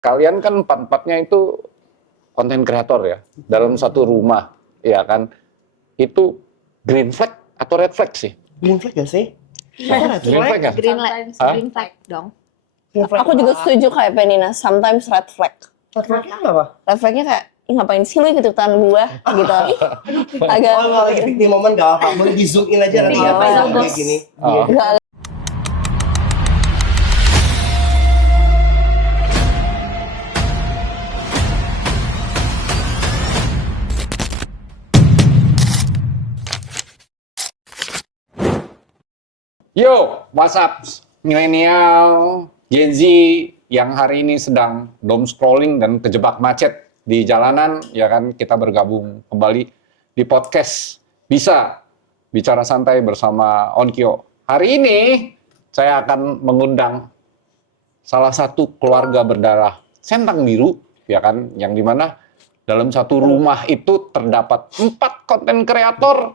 kalian kan empat-empatnya itu konten kreator ya, dalam satu rumah, ya kan? Itu green flag atau red flag sih? Green flag gak sih? Green flag kan? Green flag dong. Green flag Aku juga setuju kayak Penina, sometimes red flag. Red flagnya apa? Red flagnya kayak, ih ngapain sih lu ikut-ikutan gue gitu. Agak Oh nggak lagi di momen gak apa, boleh di zoom in aja nanti ya Iya, kayak gini. Oh. Enggak. Yo, what's up, milenial, Gen Z yang hari ini sedang doom scrolling dan kejebak macet di jalanan, ya kan? Kita bergabung kembali di podcast Bisa Bicara Santai bersama Onkyo. Hari ini saya akan mengundang salah satu keluarga berdarah centang biru, ya kan? Yang dimana dalam satu rumah itu terdapat 4 konten kreator.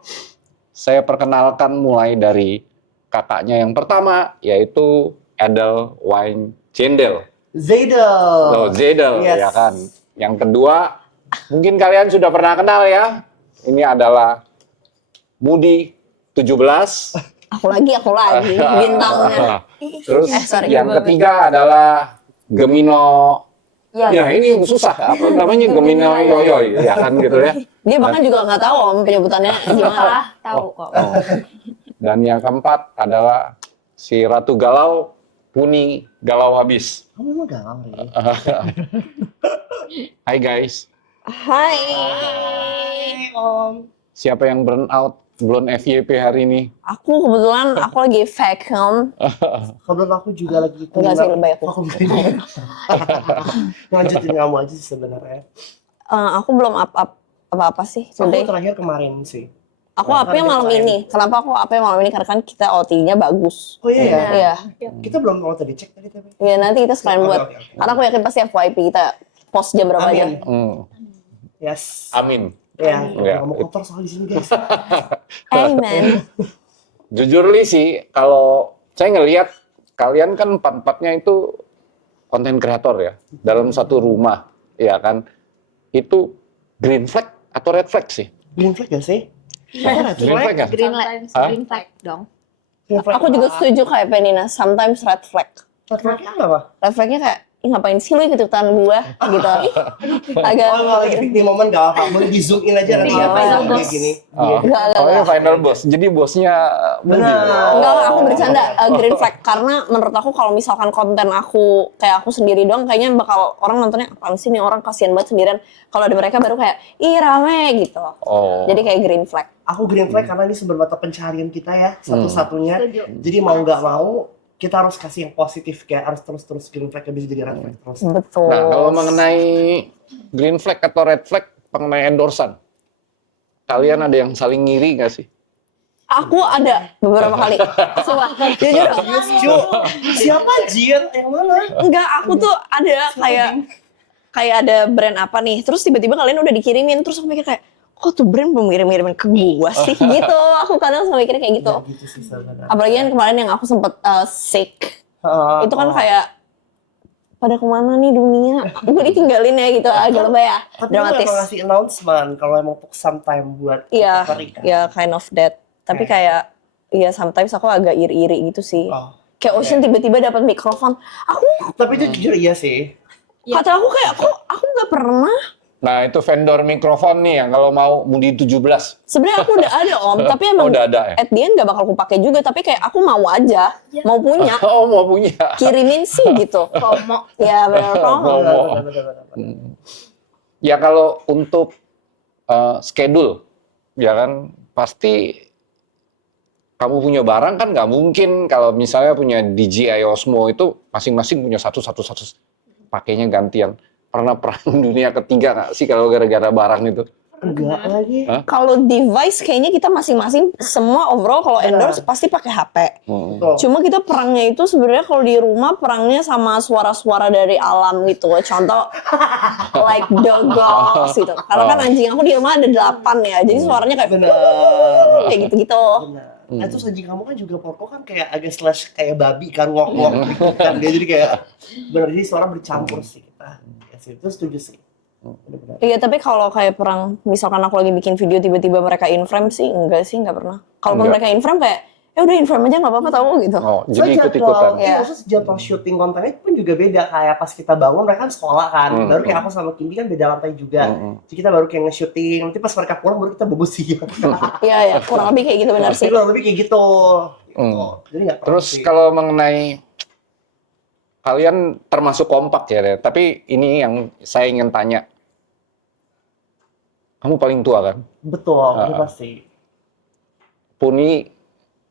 Saya perkenalkan mulai dari kakaknya yang pertama, yaitu Adel Wine Jendel. Zaidel. Oh, Zedel, Yes. ya kan. Yang kedua, mungkin kalian sudah pernah kenal ya. Ini adalah Moody 17. Aku lagi bintangnya. Terus sorry. yang ketiga adalah Gemino. Ya, ini susah. Apa namanya Gemino Yoyoy, ya kan gitu ya. Dia bahkan juga nggak tahu om penyebutannya gimana. Tahu kok. Oh. Dan yang keempat adalah si Ratu Galau, Puni Galau Habis. Kamu emang galau ya? Hai guys, Hai. Om. siapa yang burn out belum FYP hari ini? Aku kebetulan lagi vacuum. Kebetulan aku juga lagi Enggak sih, lebay aku. Lanjutin kamu aja sih sebenarnya. Aku belum apa-apa sih Aku today. terakhir kemarin sih. Aku up-nya malam ini. Kenapa aku up-nya malam ini? Karena kan kita OT-nya bagus. Oh iya ya? Iya. Kita belum mau tadi cek tadi tapi. Iya, nanti kita sekalian Oke, buat. oke, oke. Karena aku yakin pasti FYP kita post jam berapa aja. Amin. Yes. Amin. Ya, Ya. ngomong kotor soal di sini guys. Amen. Jujur li sih, kalau saya ngelihat kalian kan empat-empatnya itu konten kreator ya, dalam satu rumah, ya kan? Itu green flag atau red flag sih? Green flag gak sih? Green flag kan? Hah? Green flag dong. Green flag Aku juga setuju kayak Penina, sometimes red flag. Red flagnya apa? Red flagnya kayak, ih ngapain sih lu ikut-ikutan gue gitu. Agak Oh nggak lagi di momen gak apa, boleh di zoom in aja nanti ya Final kayak boss. gini. Oh, Enggak. ini final boss. Jadi bosnya Moody. Benar. Enggak, aku bercanda green flag karena menurut aku kalau misalkan konten aku kayak aku sendiri doang kayaknya bakal orang nontonnya apaan sih nih orang kasihan banget sendirian. Kalau ada mereka baru kayak ih rame gitu. Oh. Jadi kayak green flag. Aku green flag karena ini sumber mata pencarian kita ya satu-satunya. Setuju. Jadi mau nggak mau kita harus kasih yang positif kayak harus terus green flag bisa jadi red flag terus. Betul. Nah, kalau mengenai green flag atau red flag mengenai endorsan, kalian ada yang saling ngiri nggak sih? Aku ada beberapa kali. Sumpah, jujur. Cu, siapa Jir? Yang mana? Enggak, aku tuh ada kayak ada brand apa nih. Terus tiba-tiba kalian udah dikirimin terus aku mikir kayak kok tuh brand belum ngirim-ngirimin ke gua sih gitu. Aku kadang suka mikirnya kayak gitu. Ya, gitu sih sebenarnya. Apalagi kan kemarin yang aku sempet sick. Itu kan Oh. kayak pada kemana nih dunia? Gue ditinggalin ya gitu, agak lebay ya, Tapi dramatis. emang ngasih announcement kalau emang took some time buat Iya, recovery kan? ya kind of that. Tapi kayak, iya sometimes aku agak iri-iri gitu sih. Oh. Kayak Ocean tiba-tiba dapat mikrofon. Aku Tapi itu jujur iya sih. kata aku kayak aku nggak pernah. Nah, itu vendor mikrofon nih yang kalau mau Moody 17. Sebenarnya aku udah ada om, tapi emang udah ada ya? at the end nggak bakal aku pakai juga. Tapi kayak aku mau aja, mau punya, Oh, mau punya. kirimin sih gitu. Promo. Ya benar promo. Mau. Benar. Ya kalau untuk schedule, ya kan pasti kamu punya barang kan nggak mungkin kalau misalnya punya DJI Osmo itu masing-masing punya satu pakainya gantian. Pernah perang dunia ketiga nggak sih kalau gara-gara barang itu? Enggak lagi. Kalau device kayaknya kita masing-masing semua overall kalau endorse pasti pakai HP. Betul. Cuma kita perangnya itu sebenarnya kalau di rumah perangnya sama suara-suara dari alam gitu. Contoh like dogos gitu. Karena kan anjing aku di rumah ada 8 ya. Jadi suaranya kayak Benar. kayak gitu-gitu. Benar. Terus anjing kamu kan juga Porco kan kayak agak slash kayak babi kan, walk gitu kan. Dia jadi kayak bener, jadi suara bercampur sih kita. Ya sih, itu setuju sih. Bener-bener. Iya, tapi kalau kayak perang, misalkan aku lagi bikin video tiba-tiba mereka in frame sih, enggak pernah. Kalaupun Enggak. mereka in frame kayak, ya udah in frame aja nggak apa-apa tahu gitu. Oh, jadi Soalnya ikut-ikutan. Iya. terus jadwal syuting kontennya pun juga beda. Kayak pas kita bangun mereka kan sekolah kan, baru kayak aku sama Kimby kan beda lantai juga. Jadi kita baru kayak nge-syuting, nanti pas mereka pulang baru kita bobo sih. Iya, kurang lebih kayak gitu benar sih. Jadi lebih kayak gitu. Jadi nggak pernah Terus sih. kalau mengenai kalian termasuk kompak ya, Deh. Tapi ini yang saya ingin tanya. Kamu paling tua kan? Betul, itu pasti. Puni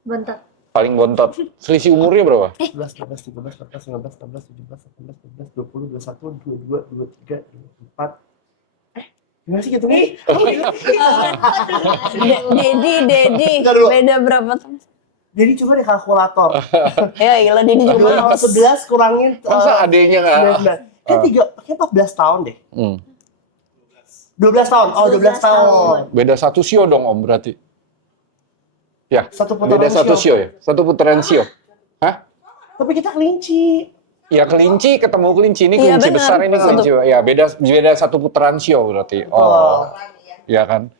Bentar. paling bontot. Selisih umurnya berapa? 11, 12, 13, 14, 15, 16, 17, 18, 19, 20, 21, 22, 23, 24. Gimana sih gitu nih? Dedi, Ntar dulu. beda berapa tahun? Jadi coba deh kalkulator. Ya gila, Dedi juga males. 11 kurangin Masa adenya nggak? 19. Kayak 14 tahun deh. Hmm. 12 tahun. Oh, 12 tahun. Beda satu sio dong om berarti. Ya, Satu putaran beda satu sio. sio ya? Satu putaran sio. Hah? Tapi kita kelinci. Ya kelinci ketemu kelinci, ini Iya, kelinci benar. besar, ini kelinci. Ya beda satu putaran sio berarti. Oh, ya kan.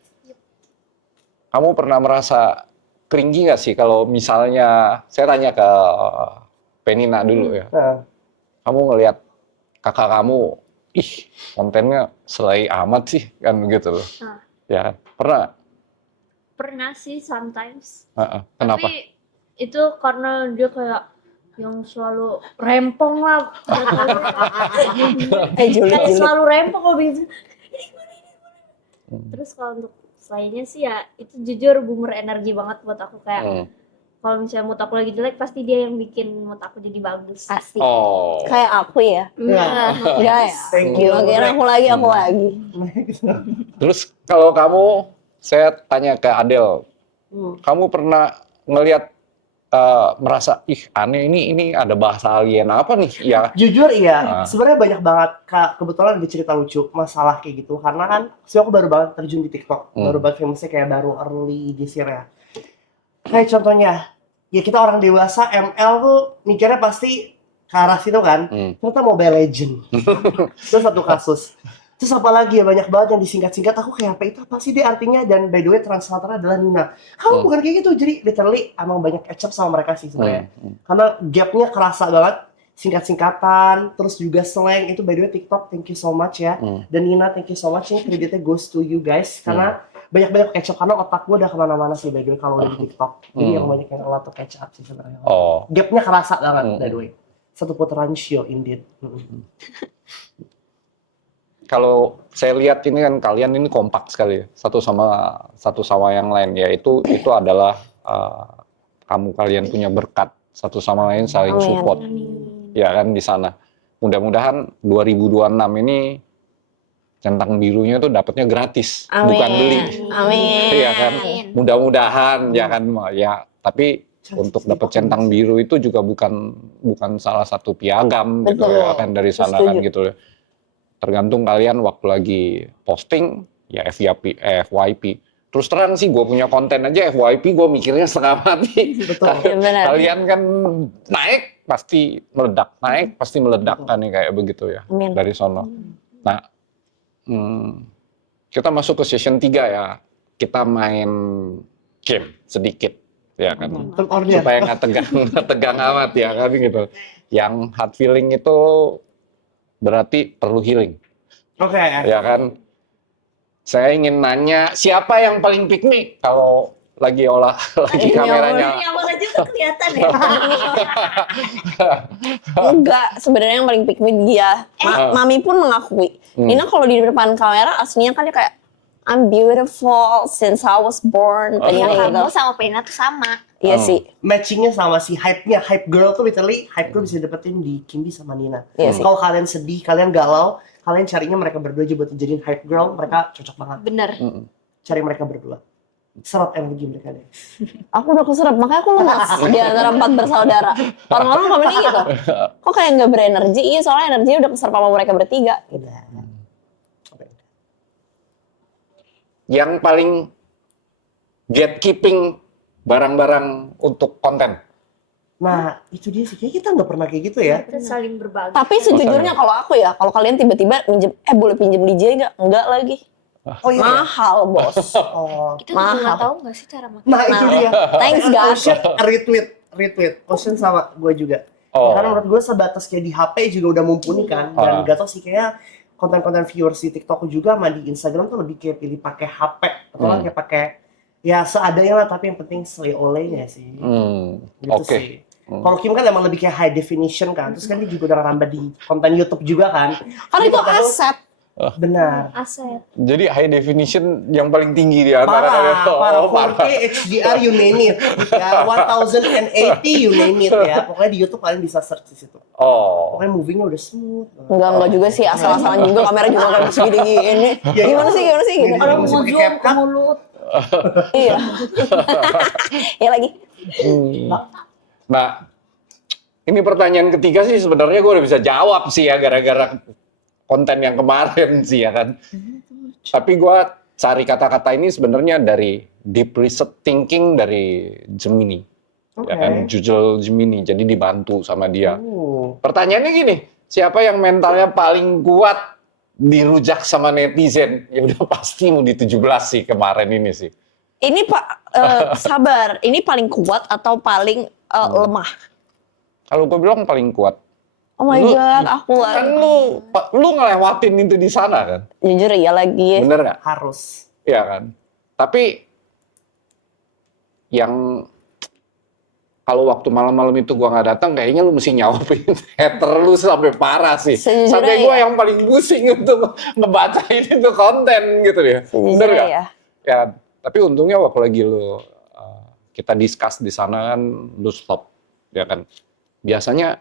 Kamu pernah merasa cringy nggak sih kalau misalnya, saya tanya ke Penina dulu ya. Nah, Kamu ngelihat kakak kamu, ih kontennya selai amat sih kan gitu loh. Ah. Ya, pernah? Pernah sih sometimes. Kenapa? Tapi itu karena dia kayak yang selalu rempong lah. Julid. Kayak selalu rempong kalau begitu. Ini gimana. Terus kalau untuk selainnya sih ya itu jujur boomer energi banget buat aku kayak kalau misalnya mood aku lagi jelek pasti dia yang bikin mood aku jadi bagus. Asik. Oh, Kayak aku ya. ya. Enggak ya. Thank you. Gila, kira aku lagi. terus kalau kamu, saya tanya ke Adel, kamu pernah ngelihat merasa ih aneh ini ada bahasa alien apa nih? Ya, Jujur iya, sebenarnya banyak banget Kak, kebetulan ada cerita lucu masalah kayak gitu karena kan aku baru banget terjun di TikTok, baru banget famousnya kayak baru early this year ya. Kayak contohnya, ya kita orang dewasa ML tuh mikirnya pasti ke arah situ kan, ternyata Mobile Legend. Itu satu kasus. Terus apa lagi ya, banyak banget yang disingkat-singkat, aku kayak apa itu apa sih dia artinya, dan by the way translatornya adalah Nina. Kamu bukan kayak gitu, jadi literally emang banyak catch up sama mereka sih sebenarnya. Karena gapnya kerasa banget, singkat-singkatan, terus juga slang, itu by the way TikTok, thank you so much ya. Dan Nina, thank you so much, ini kreditnya goes to you guys, karena banyak-banyak catch up, karena otak gue udah kemana-mana sih by the way kalau udah di TikTok. Jadi yang banyak yang a lot to catch up sih sebenarnya. oh, Gapnya kerasa banget by the way. Satu putaran show indeed. kalau saya lihat ini kan kalian ini kompak sekali, satu sama yang lain, ya itu adalah kalian punya berkat, satu sama lain saling Amin. support, ya kan di sana. Mudah-mudahan 2026 ini centang birunya tuh dapatnya gratis, Amin. bukan beli. Amin. Iya kan, mudah-mudahan ya kan, ya. Tapi untuk dapat centang biru itu juga bukan salah satu piagam gitu Betul. ya kan dari sana kan Setuju. gitu ya. Tergantung kalian waktu lagi posting ya FYP. Terus terang sih gue punya konten aja FYP gue mikirnya setengah mati. Betul. Ya, benar. Kalian kan naik pasti meledak kan nih kayak begitu ya. Amin. Dari sono. Nah, kita masuk ke session 3 ya. Kita main game sedikit ya kan. Supaya nggak tegang amat ya kan gitu. Yang hard feeling itu berarti perlu healing. Oke. Ya kan. Saya ingin nanya siapa yang paling piknik kalau lagi lagi kameranya. Yang mana juga kelihatan ya. Enggak, sebenarnya yang paling pick me dia. Mami pun mengakui. Nina kalau di depan kamera aslinya kan dia kayak I'm beautiful since I was born. Ya, Kayak kamu gitu. sama Pena tuh sama. Iya sih. Matchingnya sama si hype-nya. Hype girl tuh literally, hype girl bisa dapetin di Kimby sama Nina. Iya sih. Kalau kalian sedih, kalian galau, kalian carinya mereka berdua aja buat dijadiin hype girl, mereka cocok banget. Bener. Cari mereka berdua. Serap energi mereka deh. Aku udah keserap, makanya aku lemas di antara 4 bersaudara. Orang-orang komennya gitu. Kok kayak nggak berenergi? Iya, soalnya energinya udah keserap sama mereka bertiga. Udah. Yang paling gatekeeping barang-barang untuk konten? Nah, itu dia sih. Kayaknya kita nggak pernah kayak gitu ya. Kita saling berbagi. Tapi sejujurnya kalau aku ya, kalau kalian tiba-tiba minjem, boleh pinjem DJ nggak? Enggak lagi. Oh iya. Mahal, bos. Oh. Kita juga nggak mahal. tahu nggak sih cara makan. Nah, itu dia. Thanks, guys. Ocean retweet. Ocean sama gue juga. Oh. Karena menurut gue sebatas kayak di HP juga udah mumpuni kan. Dan gak tau sih kayaknya konten-konten viewers di TikTok juga sama di Instagram tuh lebih kayak pilih pakai HP atau kan kayak pakai ya seadanya lah, tapi yang penting slay olehnya sih. Gitu Oke. sih. Kalau Kim kan emang lebih kayak high definition kan. Terus kan dia juga udah ngerambah di konten YouTube juga kan. Karena Jadi itu konten tuh- aset. Benar. Aset. Jadi high definition yang paling tinggi di antara kalian. Parah, Oh, 4K HDR you name it, ya 1080 you name it ya. Pokoknya di YouTube kalian bisa search di situ. Oh. Pokoknya movingnya udah smooth. Enggak juga sih, asal-asalan juga kamera juga kayak segini-gini. Iya, Gimana sih gitu. Iya, Orang masih mau pakai zoom ke CapCut. mulut. Iya. Ya lagi. Nah, ini pertanyaan ketiga sih sebenarnya gue udah bisa jawab sih ya gara-gara konten yang kemarin sih ya kan. Tapi gue cari kata-kata ini sebenarnya dari deep research thinking dari Gemini. Ya kan, Google Gemini. Jadi dibantu sama dia. Pertanyaannya gini, siapa yang mentalnya paling kuat dirujak sama netizen? Ya udah pasti mau di 17 sih kemarin ini sih. Ini Pak, sabar. Ini paling kuat atau paling lemah? Kalau gue bilang paling kuat. Oh my god, aku Kan lagi. lu ngelewatin itu di sana kan? Jujur ya lagi. Bener nggak? Harus. Iya kan? Tapi yang kalau waktu malam-malam itu gua nggak datang, kayaknya lu mesti nyawapin hater lu sampai parah sih. Sejujurnya Sampai gua ya. yang paling pusing untuk ngebacain itu konten gitu ya. Bener Sejujurnya nggak? ya. Ya, tapi untungnya waktu lagi kita discuss di sana kan, lu stop, ya kan? Biasanya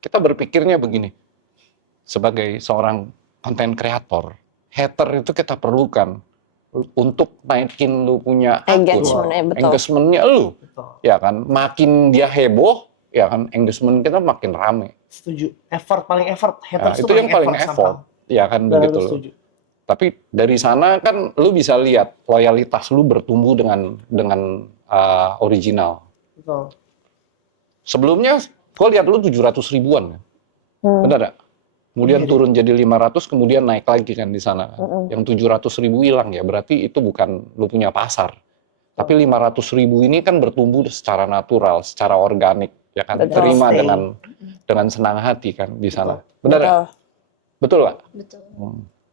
kita berpikirnya begini, sebagai seorang konten kreator, hater itu kita perlukan untuk naikin lu punya akun. Engagement-nya, betul. Engagement-nya lu, Betul. ya kan? Makin dia heboh, ya kan? Engagement kita makin rame. Setuju. Paling effort. Nah, Haters itu tuh yang paling effort, ya kan? Begitu loh. Setuju. Tapi dari sana kan lu bisa lihat loyalitas lu bertumbuh dengan original. Betul. Sebelumnya gue lihat lu 700 ribuan kan? Benar nggak? Kemudian turun jadi 500, kemudian naik lagi kan di sana. Yang 700 ribu hilang ya, berarti itu bukan lu punya pasar. Tapi 500 ribu ini kan bertumbuh secara natural, secara organik, ya kan? Betul. Terima Stay. dengan senang hati kan di sana. Benar nggak? Betul. Betul nggak? Betul.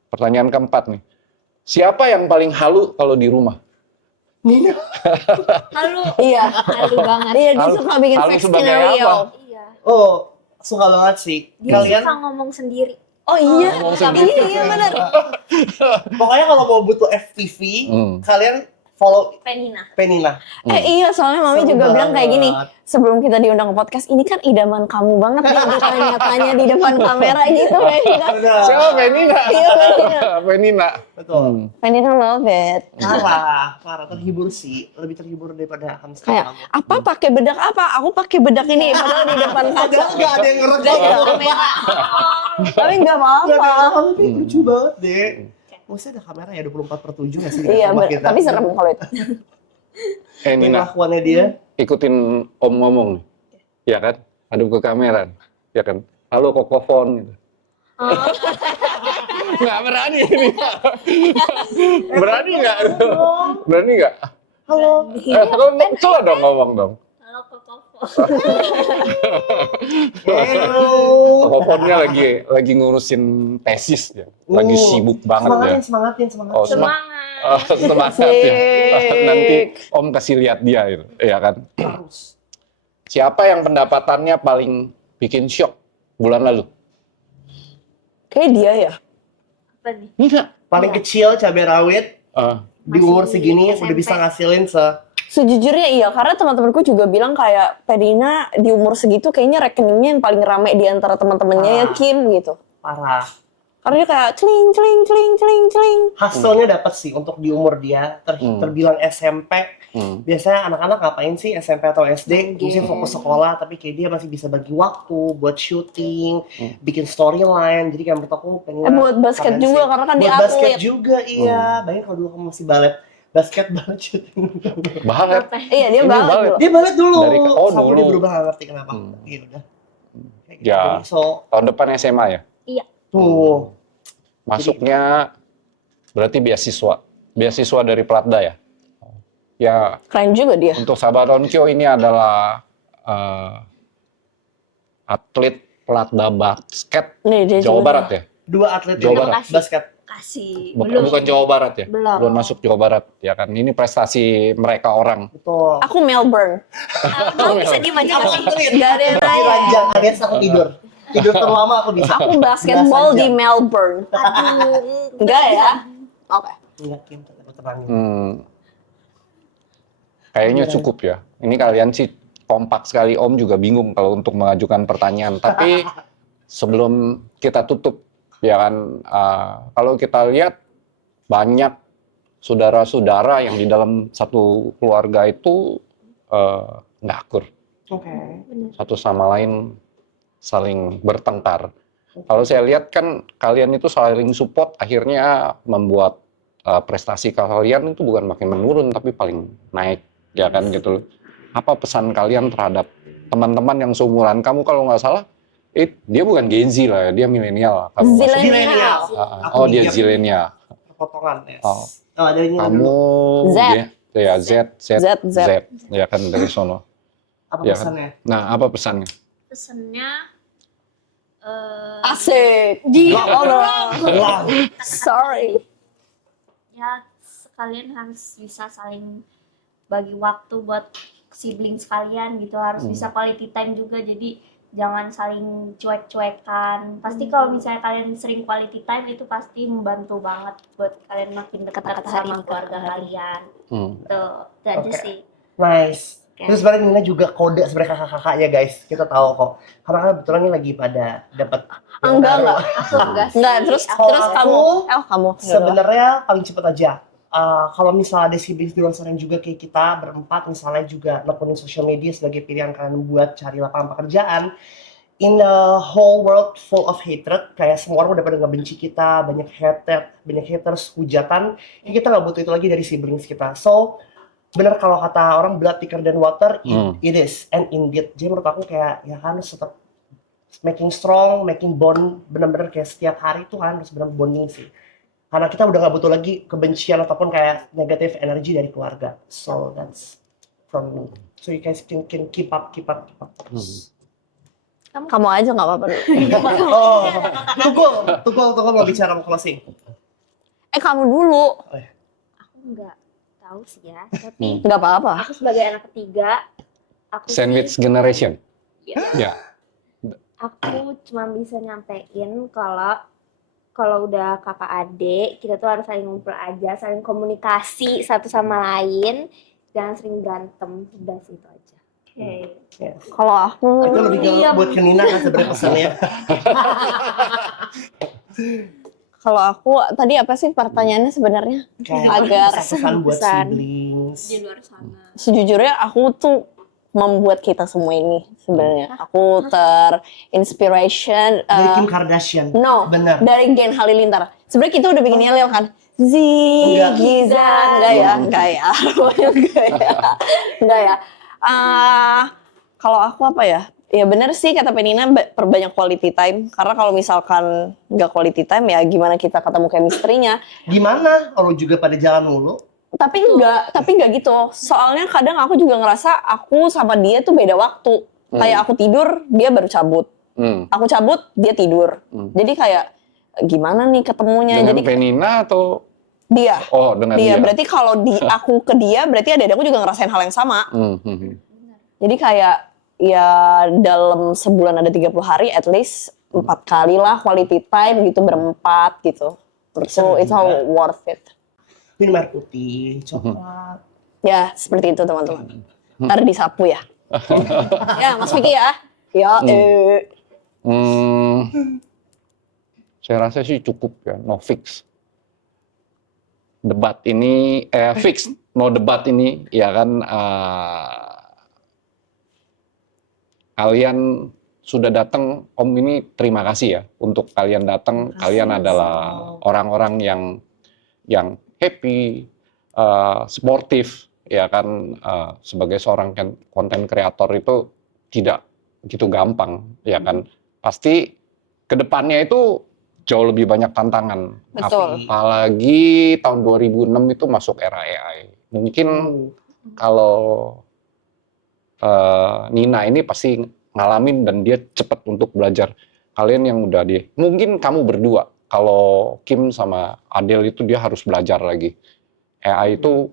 Pertanyaan keempat nih. Siapa yang paling halu kalau di rumah? Nina. Halu. Iya. Halu banget. Iya, dia Halu- suka bikin halu fake sebagai scenario. apa? Iya. Oh, suka banget sih. Dia Kalian suka ngomong sendiri. Oh iya. Ngomong sendiri. Iya benar. pokoknya kalau mau butuh FTV, kalian follow Penina. Penina. Iya, soalnya Mami Seru juga bilang kayak gini, banget. sebelum kita diundang ke podcast, ini kan idaman kamu banget nih, ditanya-tanya di depan kamera gitu, Penina. Benar. Siapa Penina? Iya, Penina. Penina. Betul. Penina love it. Parah, terhibur sih. Lebih terhibur daripada hamster Kayak, kamu. apa pakai bedak apa? Aku pakai bedak ini, padahal di depan kaca. Padahal nggak ada yang ngerekam. Kamera. Tapi nggak Nggak apa-apa. ada kamu tapi lucu banget deh. Maksudnya ada kamera ya 24/7 nggak sih? di Iya, rumah kita? tapi serem kalau itu. Ini Nina, kelakuannya dia. ikutin Om ngomong nih. Ya kan? Hadap ke kamera. Ya kan? Halo kokofon gitu. Nggak berani ini. Berani nggak? Berani nggak? Halo. Coba dong ngomong dong. Halo Kokofo. Hello. Kokofonnya lagi ngurusin tesis ya. Lagi sibuk banget ya. Semangatin. Oh, Semangat. semangat ya. Nanti Om kasih lihat dia itu, ya kan? Harus. Siapa yang pendapatannya paling bikin shock bulan lalu? Kayak dia ya. Apa nih? Enggak. Paling kecil cabai rawit di Masih umur segini SMP. udah bisa ngasilin Sejujurnya iya, karena teman-temanku juga bilang kayak Penina di umur segitu kayaknya rekeningnya yang paling rame di antara teman-temannya ya Kim gitu. parah. Karena dia kayak celing celing celing celing celing. Hasilnya dapat sih untuk di umur dia terbilang SMP. Biasanya anak-anak ngapain sih SMP atau SD? Mungkin fokus sekolah, tapi kayak dia masih bisa bagi waktu buat syuting, bikin storyline. Jadi kayak menurut aku pengen Buat basket juga, karena kan dia buat basket atlet. juga, iya. Bayangin kalau dulu kamu masih basket banget shooting. Balet. Iya, dia Ini banget balet. dulu. Dia balik dulu. Sampai dulu. dia berubah nggak ngerti kenapa. Iya udah. Kayak gitu. Ya. Jadi, so Tahun depan SMA ya? tuh. Masuknya berarti beasiswa dari Platda ya? Ya, Keren juga dia. untuk sahabat Onkyo ini adalah atlet Platda basket Nih, dia Jawa juga. Barat ya? Dua atlet Jawa yang Barat. basket. Kasih. Bukan Jawa Barat ya? Belum. Masuk Jawa Barat ya kan? Ini prestasi mereka orang. Betul. Aku Melbourne. Kamu bisa diem aja nggak sih? Gak ada yang Tapi nanya. ranjang alias aku tidur. Tidur terlama aku bisa. Aku basketball 11 di jam. Melbourne. Aduh. Enggak ya? Oke. Enggak, Kim, aku terangin. Kayaknya cukup ya. Ini kalian sih kompak sekali. Om juga bingung kalau untuk mengajukan pertanyaan. Tapi sebelum kita tutup, ya kan, kalau kita lihat banyak saudara-saudara yang di dalam satu keluarga itu nggak akur. Oke. Satu sama lain saling bertengkar. Kalau saya lihat kan kalian itu saling support, akhirnya membuat prestasi kalian itu bukan makin menurun, tapi paling naik. Ya kan gitu. Apa pesan kalian terhadap teman-teman yang seumuran kamu? Kalau nggak salah, dia bukan Gen Z lah, ya, dia milenial. Kamu masuk- Zilenial. Oh, dia Aku zilenial. Potongan, yes. Oh. Dari ini Kamu dulu. Z. Ya Z. Z. Ya kan dari sono. Apa Ya kan? pesannya? Nah, apa pesannya? Pesennya Asik. Wow. Sorry. ya sekalian harus bisa saling bagi waktu buat sibling sekalian gitu, harus bisa quality time juga, jadi jangan saling cuek-cuekan. Pasti kalau misalnya kalian sering quality time itu pasti membantu banget buat kalian makin dekat sama keluarga kalian. Tuh, itu aja Oke. sih. Nice. Oke. Terus sebenarnya Nina juga kode sebenarnya kakak-kakaknya guys. Kita tahu kok. Karena kan kebetulan ini lagi pada dapat. Enggak. Aku enggak sih. Enggak, terus Aku- kamu. aku Kamu. Sebenarnya paling cepet aja. Kalau misalnya ada siblings di luar sana yang juga kayak kita berempat, misalnya juga nekunin social media sebagai pilihan kalian buat cari lapangan pekerjaan. In a whole world full of hatred, kayak semua orang udah pada ngebenci kita, banyak haters, hujatan, ya kita nggak butuh itu lagi dari siblings kita. So, bener kalau kata orang blood thicker than water, it is, and indeed. Jadi menurut aku kayak, ya kan harus tetap making strong, making bond, bener-bener kayak setiap hari tuh kan harus bener bonding sih. Karena kita udah nggak butuh lagi kebencian ataupun kayak negative energy dari keluarga. So, that's from me. So, you guys can keep up. Kamu aja nggak apa-apa dulu. Oh, Tugul mau bicara, mau closing. Kamu dulu. Aku nggak tahu sih ya, tapi Nggak apa-apa. aku sebagai anak ketiga, aku sih- Sandwich generation. Ya, Ya. aku cuma bisa nyampein kalau udah kakak adik, kita tuh harus saling ngumpul aja, saling komunikasi satu sama lain, jangan sering berantem, udah sih itu aja. Kalau aku Itu lebih ke buat ke Nina kan sebenarnya pesannya. Kalau aku tadi apa sih pertanyaannya sebenarnya? Kayak Agar pesan buat pesan. siblings. Di luar sana. Sejujurnya aku tuh membuat kita semua ini sebenarnya. Aku terinspiration. Dari Kim Kardashian. No, Bener. dari Gen Halilintar. Sebenarnya kita udah bikin yel kan. Enggak. Gizan, enggak ya? Enggak ya. Kalau aku apa ya? Ya bener sih kata Penina, perbanyak quality time. Karena kalau misalkan nggak quality time ya gimana kita ketemu chemistry-nya. Gimana? Kalau juga pada jalan mulu. Tapi enggak gitu. Soalnya kadang aku juga ngerasa aku sama dia tuh beda waktu. Kayak aku tidur, dia baru cabut. Aku cabut, dia tidur. Jadi kayak gimana nih ketemunya? Dengan Jadi Penina atau dia. oh dengan dia? Berarti kalau aku ke dia, berarti adik-adikku juga ngerasain hal yang sama. Jadi kayak ya dalam sebulan ada 30 hari, at least 4 kali lah quality time gitu berempat gitu. So it's all worth it. Minum air putih, coklat. Ya seperti itu teman-teman. Ntar disapu ya. Ya Mas Vicky ya. Ya. Saya rasa sih cukup ya, no fix. Debat ini fix, no debat ini ya kan. Kalian sudah datang, Om ini terima kasih ya untuk kalian datang. Kalian adalah orang-orang yang happy, sportif, ya kan, sebagai seorang konten kreator itu tidak gitu gampang, ya kan. Pasti kedepannya itu jauh lebih banyak tantangan. Betul. Apalagi tahun 2006 itu masuk era AI. Mungkin kalau Nina ini pasti ngalamin dan dia cepat untuk belajar. Kalian yang udah mungkin kamu berdua, kalau Kim sama Adele itu dia harus belajar lagi. AI itu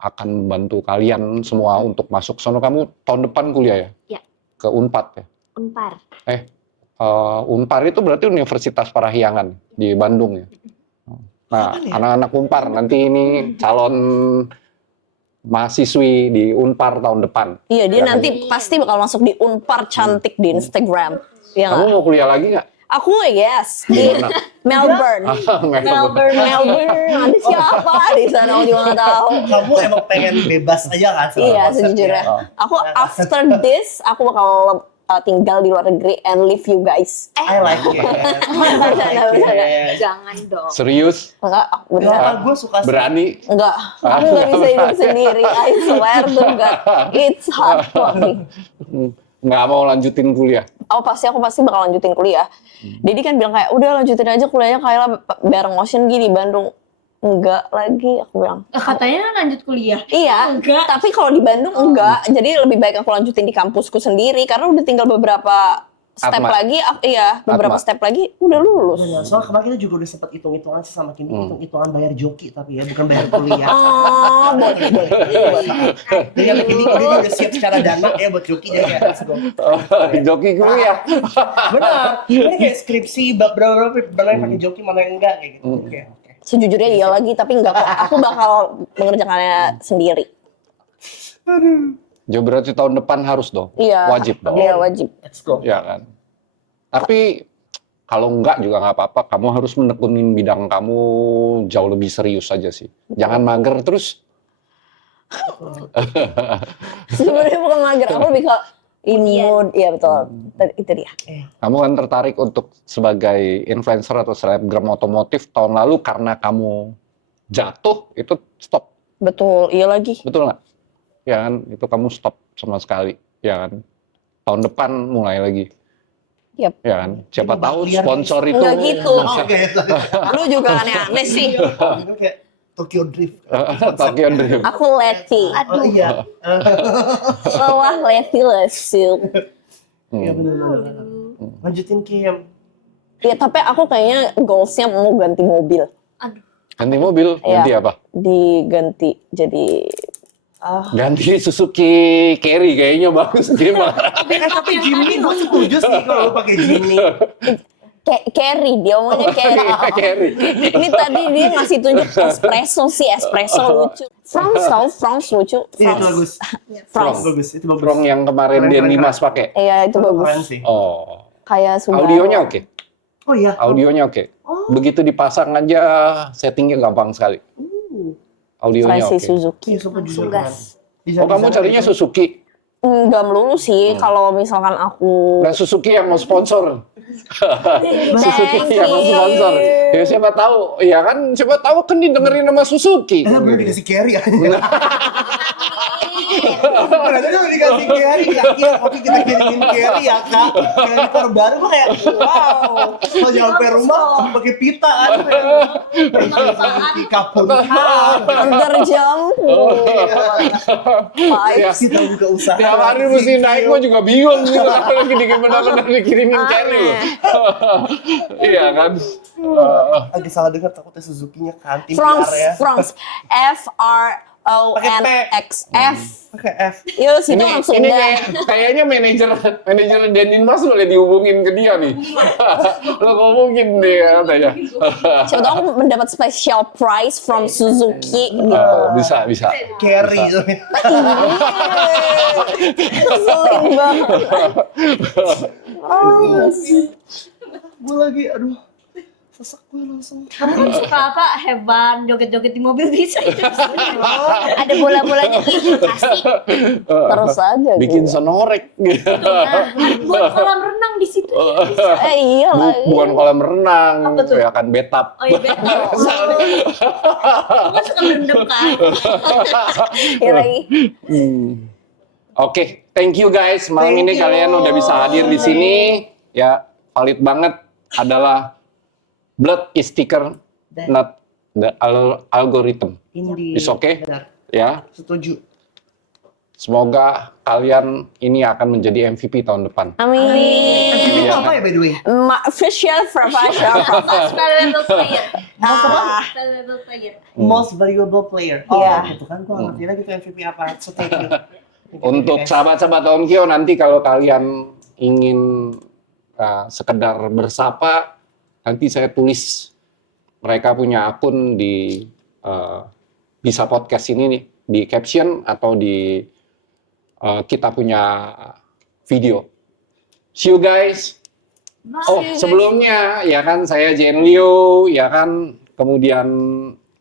akan membantu kalian semua untuk masuk. Soalnya kamu tahun depan kuliah ya? Ya. Ke Unpad ya? Unpar. Unpar itu berarti Universitas Parahyangan di Bandung ya? Nah, anak-anak Unpar nanti ini calon mahasiswi di Unpar tahun depan. Iya, dia Ya kan? nanti pasti bakal masuk di Unpar cantik di Instagram. Iya Kamu nggak? mau kuliah lagi nggak? Aku yes di Di mana? Melbourne. Melbourne. Ada siapa di sana aku juga nggak tahu. Kamu emang pengen bebas aja kan? sama Iya, konsepnya? sejujurnya. Aku after this aku bakal tinggal di luar negeri and leave you guys. I like it. Bercanda. Jangan dong. Serius? Enggak, bener. Kenapa gue suka Berani? Enggak, aku nggak bisa hidup sendiri. I swear to God, it's hard for me. Nggak mau lanjutin kuliah? Aku pasti bakal lanjutin kuliah. Dedi kan bilang kayak udah lanjutin aja kuliahnya Kayla bareng Ocean gini di Bandung. Enggak lagi aku bilang. Katanya lanjut kuliah. Iya, Enggak. tapi kalau di Bandung enggak. Jadi lebih baik aku lanjutin di kampusku sendiri karena udah tinggal beberapa step Atma. lagi. Iya, beberapa Atma. step lagi udah lulus. Benar, soalnya kemarin kita juga udah sempet hitung-hitungan sih sama Kim, hitung-hitungan bayar joki tapi ya, bukan bayar kuliah. Oh, boleh. Jadi yang ini dia udah siap secara dana ya buat joki jadi kayak let's go. Joki kuliah? Benar, ini kayak skripsi berapa yang pakai joki mana yang enggak kayak gitu. Oke. Sejujurnya iya lagi, tapi enggak kok. Aku bakal mengerjakannya sendiri. Ya berarti tahun depan harus dong? Iya. Wajib dong? Iya, wajib. Let's go. Ya kan? Tapi kalau enggak juga nggak apa-apa, kamu harus menekunin bidang kamu jauh lebih serius aja sih. Jangan mager terus. Sebenarnya bukan mager, aku lebih ke mood. Iya betul, itu dia. Kamu kan tertarik untuk sebagai influencer atau selebgram otomotif tahun lalu karena kamu jatuh, itu stop. Betul, iya lagi. Betul nggak? Ya kan? Itu kamu stop sama sekali. Ya kan? Tahun depan mulai lagi. Yap. Ya kan? Siapa tahu Liar, sponsor itu. Nggak gitu. Oke, Lu juga aneh-aneh sih. itu kayak Tokyo Drift. Tokyo Drift. Aku Leti. Oh iya. Wah, Leti lesu. Iya benar. Lanjutin Kim. Ya, tapi aku kayaknya goalsnya mau ganti mobil. Ganti mobil, ganti Iya. apa? Diganti jadi Ganti Suzuki Carry kayaknya bagus gimana? Tapi Jimny gue setuju sih kalau lu pakai Jimny. carry, dia omongnya carry. Carry. Ini tadi dia ngasih tunjuk espresso sih, espresso lucu. France lucu. Iya itu bagus. France. Bagus, itu bagus. Front yang kemarin Keren, Dian keren, Dimas pakai. Iya, itu Keren bagus. sih. Oh. Kayak Subaru. Audionya oke. Oh iya. Audionya oke. Begitu dipasang aja settingnya gampang sekali. Audionya Versi oke. Suzuki. Iya, super jujur Gas. kan. Oh, kamu carinya Suzuki. Enggak melulu sih kalau misalkan aku Dan Suzuki yang mau sponsor. Suzuki Thank yang mau you. sponsor. Ya siapa tahu, ya kan siapa tahu kan didengerin sama Suzuki. Belum dikasih carry aja. Ternyata udah dikasih carry ya. Iya, oke kita kirimin carry ya kak. Carry terbaru gue kayak wow. Kalau nyampe rumah pakai pita kan. Kapur. terjemput. Ya, Kita buka usaha. tiap hari mesti naik, gua juga bingung gitu. Lagi benar-benar dikirimin carry loh. Iya kan? Agak salah dengar takutnya Suzuki-nya kan tim France, PR ya. France, FRONX, F. Pakai F. Yuk, situ Ini langsung ini udah. kayaknya manajer Denin Mas boleh dihubungin ke dia nih. Lo ngomongin dia katanya. Siapa tahu aku mendapat special price from Suzuki gitu. Bisa. Carry. Ngeselin banget. Gue lagi, aduh. Sesek gue langsung. Kamu kan suka apa? Heban, joget-joget di mobil bisa itu. Ada bola-bolanya ih, pasti. Terus aja Bikin gue. sonorek. Nah, buat kolam renang di situ. Iya lagi. Bukan kolam renang, Apa tuh? ya kan bathtub. Oh iya, betul. Kamu suka berendam kan? Iya lagi. Oke, thank you guys. Malam Thank ini you. kalian udah bisa hadir di sini. Ya, valid banget adalah blood is thicker, not the algorithm. Indi. It's okay. Benar. Ya, Setuju. semoga kalian ini akan menjadi MVP tahun depan. Amin. Ini Iya. apa ya by the way? Official professional. Most valuable player. Most Valuable player. Most valuable player. Oh, Iya. gitu kan gue ngerti lagi tuh MVP apa. So thank you. Untuk Guys. sahabat-sahabat Onkyo, nanti kalau kalian ingin sekedar bersapa, nanti saya tulis mereka punya akun di Bisa Podcast ini nih, di caption atau di kita punya video. See you guys. Oh, sebelumnya ya kan saya Jen Liu, ya kan, kemudian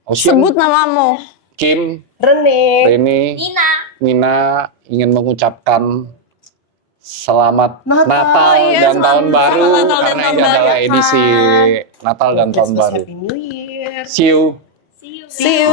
Ocean, Sebut namamu. Kim, Rene. Rene, Nina ingin mengucapkan selamat Natal. Natal Iya, dan selamat tahun baru Natal dan karena tahun ini adalah baru, edisi Hai. Natal dan tahun Christmas, baru. Happy New Year. See you. See you. See you.